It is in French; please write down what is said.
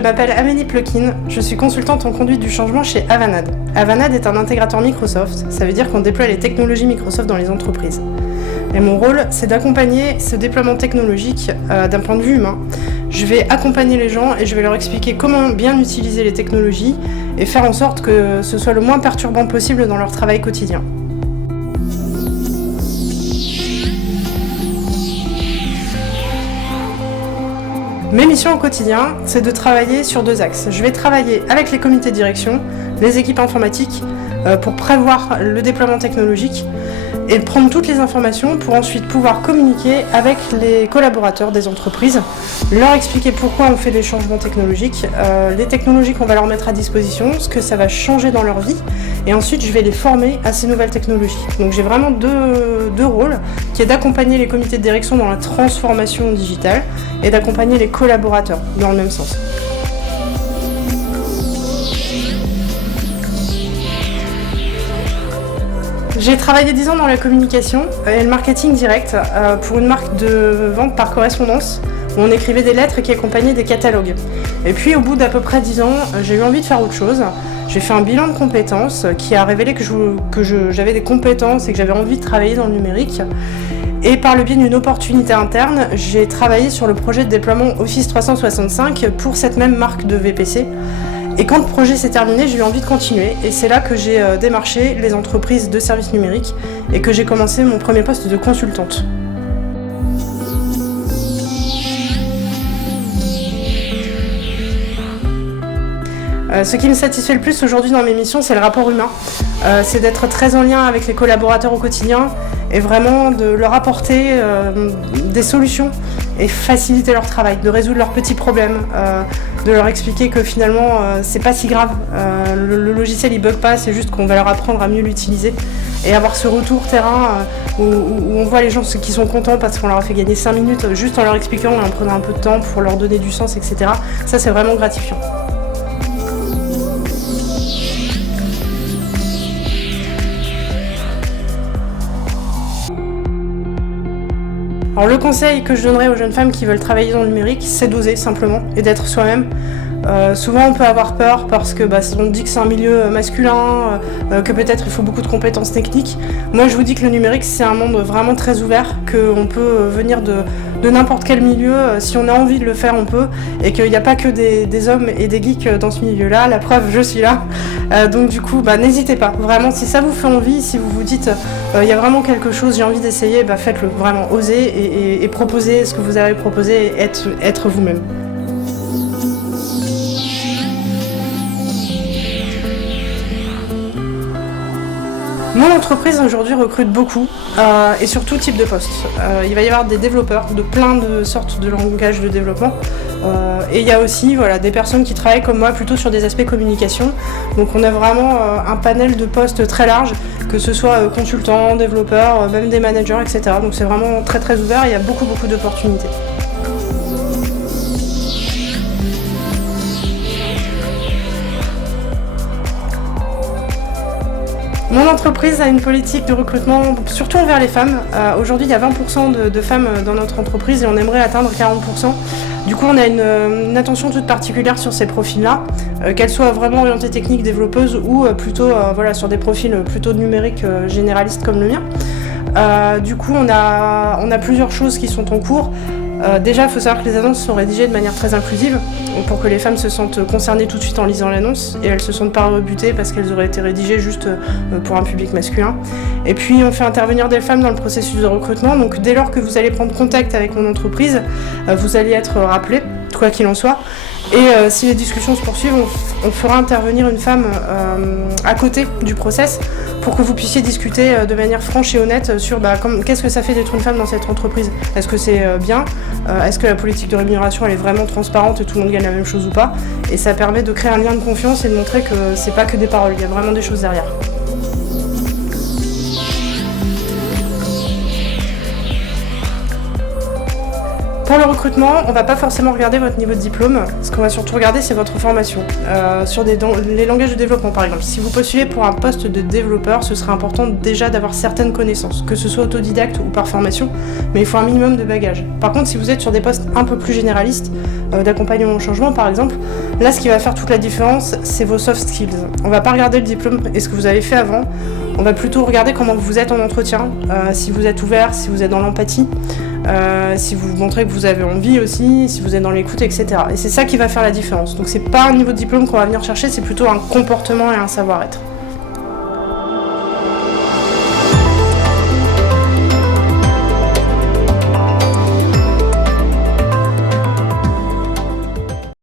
je m'appelle Amélie Pleukin, je suis consultante en conduite du changement chez Avanade. Avanade est un intégrateur Microsoft, ça veut dire qu'on déploie les technologies Microsoft dans les entreprises. Et mon rôle, c'est d'accompagner ce déploiement technologique d'un point de vue humain. Je vais accompagner les gens et je vais leur expliquer comment bien utiliser les technologies et faire en sorte que ce soit le moins perturbant possible dans leur travail quotidien. Mes missions au quotidien, c'est de travailler sur 2 axes. Je vais travailler avec les comités de direction, les équipes informatiques, pour prévoir le déploiement technologique et prendre toutes les informations pour ensuite pouvoir communiquer avec les collaborateurs des entreprises, leur expliquer pourquoi on fait des changements technologiques, les technologies qu'on va leur mettre à disposition, ce que ça va changer dans leur vie, et ensuite je vais les former à ces nouvelles technologies. Donc j'ai vraiment deux rôles, qui est d'accompagner les comités de direction dans la transformation digitale et d'accompagner les collaborateurs dans le même sens. J'ai travaillé 10 ans dans la communication et le marketing direct pour une marque de vente par correspondance où on écrivait des lettres qui accompagnaient des catalogues. Et puis au bout d'à peu près 10 ans, j'ai eu envie de faire autre chose. J'ai fait un bilan de compétences qui a révélé que j'avais des compétences et que j'avais envie de travailler dans le numérique. Et par le biais d'une opportunité interne, j'ai travaillé sur le projet de déploiement Office 365 pour cette même marque de VPC. Et quand le projet s'est terminé, j'ai eu envie de continuer. Et c'est là que j'ai démarché les entreprises de services numériques et que j'ai commencé mon premier poste de consultante. Ce qui me satisfait le plus aujourd'hui dans mes missions, c'est le rapport humain. C'est d'être très en lien avec les collaborateurs au quotidien et vraiment de leur apporter des solutions et faciliter leur travail, de résoudre leurs petits problèmes, de leur expliquer que finalement c'est pas si grave, le logiciel il bug pas, c'est juste qu'on va leur apprendre à mieux l'utiliser et avoir ce retour terrain où on voit les gens qui sont contents parce qu'on leur a fait gagner 5 minutes juste en leur expliquant et en prenant un peu de temps pour leur donner du sens, etc. Ça c'est vraiment gratifiant. Alors le conseil que je donnerais aux jeunes femmes qui veulent travailler dans le numérique, c'est d'oser simplement et d'être soi-même. Souvent on peut avoir peur parce que on dit que c'est un milieu masculin, que peut-être il faut beaucoup de compétences techniques. Moi je vous dis que le numérique c'est un monde vraiment très ouvert, qu'on peut venir de n'importe quel milieu, si on a envie de le faire on peut, et qu'il n'y a pas que des hommes et des geeks dans ce milieu-là, la preuve je suis là. Donc du coup n'hésitez pas, vraiment si ça vous fait envie, si vous vous dites il y a vraiment quelque chose, j'ai envie d'essayer, faites-le, vraiment osez et proposez ce que vous avez proposé et être vous-même. Mon entreprise aujourd'hui recrute beaucoup et sur tout type de poste. Il va y avoir des développeurs de plein de sortes de langages de développement et il y a aussi des personnes qui travaillent comme moi plutôt sur des aspects communication. Donc on a vraiment un panel de postes très large, que ce soit consultants, développeurs, même des managers, etc. Donc c'est vraiment très très ouvert et il y a beaucoup d'opportunités. Mon entreprise a une politique de recrutement surtout envers les femmes. Aujourd'hui, il y a 20% de femmes dans notre entreprise et on aimerait atteindre 40%. Du coup, on a une attention toute particulière sur ces profils-là, qu'elles soient vraiment orientées techniques, développeuses ou plutôt sur des profils plutôt numériques généralistes comme le mien. Du coup, on a plusieurs choses qui sont en cours. Déjà, il faut savoir que les annonces sont rédigées de manière très inclusive pour que les femmes se sentent concernées tout de suite en lisant l'annonce et elles ne se sentent pas rebutées parce qu'elles auraient été rédigées juste pour un public masculin. Et puis, on fait intervenir des femmes dans le processus de recrutement. Donc, dès lors que vous allez prendre contact avec mon entreprise, vous allez être rappelé, quoi qu'il en soit. Et si les discussions se poursuivent, on fera intervenir une femme à côté du process pour que vous puissiez discuter de manière franche et honnête sur qu'est-ce que ça fait d'être une femme dans cette entreprise. Est-ce que c'est bien ? Est-ce que la politique de rémunération elle est vraiment transparente et tout le monde gagne la même chose ou pas ? Et ça permet de créer un lien de confiance et de montrer que c'est pas que des paroles, il y a vraiment des choses derrière. Pour le recrutement, on ne va pas forcément regarder votre niveau de diplôme. Ce qu'on va surtout regarder, c'est votre formation. Sur les langages de développement, par exemple. Si vous postulez pour un poste de développeur, ce serait important déjà d'avoir certaines connaissances, que ce soit autodidacte ou par formation, mais il faut un minimum de bagages. Par contre, si vous êtes sur des postes un peu plus généralistes, d'accompagnement au changement par exemple. Là, ce qui va faire toute la différence, c'est vos soft skills. On va pas regarder le diplôme et ce que vous avez fait avant, on va plutôt regarder comment vous êtes en entretien, si vous êtes ouvert, si vous êtes dans l'empathie, si vous montrez que vous avez envie aussi, si vous êtes dans l'écoute, etc. Et c'est ça qui va faire la différence. Donc c'est pas un niveau de diplôme qu'on va venir chercher, c'est plutôt un comportement et un savoir-être.